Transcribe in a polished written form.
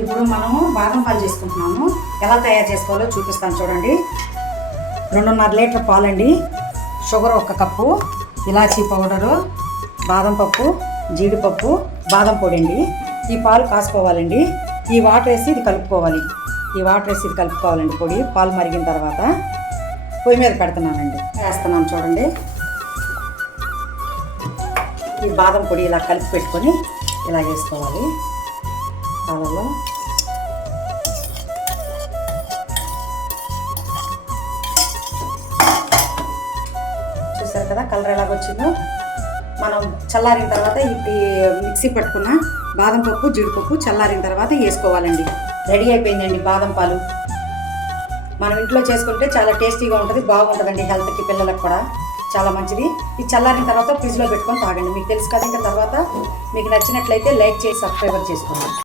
ఇప్పుడు మనము బాదం పాలు చేసుకుంటున్నాము. ఎలా తయారు చేసుకోవాలో చూపిస్తాను చూడండి. 2.5 లీటర్ పాలండి, షుగర్ 1 కప్పు, ఇలాచీ పౌడరు, బాదం పప్పు, జీడిపప్పు, బాదం పొడి అండి. ఈ పాలు కాసుకోవాలండి. ఈ వాటర్ వేసి ఇది కలుపుకోవాలి. పొడి పాలు మరిగిన తర్వాత పొయ్యి మీద పెడుతున్నానండి. వేస్తున్నాను చూడండి. ఈ బాదం పొడి ఇలా కలిపి పెట్టుకొని ఇలా వేసుకోవాలి పాలలో. చూసారు కదా కలర్ ఎలాగొచ్చిందో. మనం చల్లారిన తర్వాత ఈ మిక్సీ పట్టుకున్న బాదం పప్పు, జీడిపప్పు చల్లారిన తర్వాత వేసుకోవాలండి. రెడీ అయిపోయిందండి బాదం పాలు. మనం ఇంట్లో చేసుకుంటే చాలా టేస్టీగా ఉంటుంది, బాగుంటుందండి. హెల్త్కి, పిల్లలకు కూడా చాలా మంచిది. ఇది చల్లారిన తర్వాత ఫ్రిడ్జ్లో పెట్టుకొని తాగండి. మీకు తెలుసు కదా. ఇంకా తర్వాత మీకు నచ్చినట్లయితే లైక్ చేసి సబ్స్క్రైబ్ చేసుకోండి.